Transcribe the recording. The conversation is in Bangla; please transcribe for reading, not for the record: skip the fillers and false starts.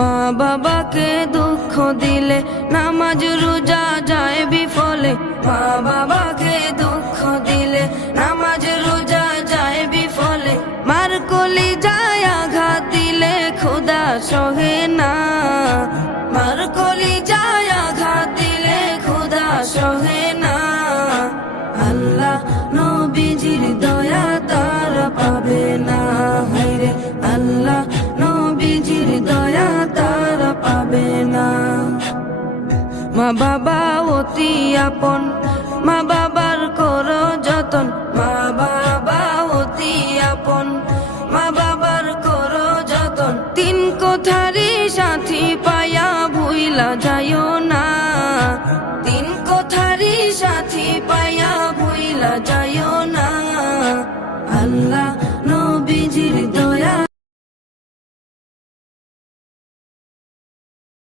মা বাবাকে দুঃখ দিলে নামাজ রোজা যায় বিফলে। মা বাবাকে দুঃখ দিলে নামাজ রোজা যায় বিফলে। মার কলি যায় আঘাত দিলে খোদা সহে না। মার কলি যায় আঘাত দিলে খোদা সহে না। আল্লাহ নবীজির দয়া তারা পাবে না। হায়রে আল্লাহ নবীজির দয়া তারা পাবে না। মা বাবা অতি আপন, মা বাবার করো যতন। মা বাবা অতি আপন, মা বাবার করো যতন। তিন কোঠারি সাথী পায়া ভুইলা যাইও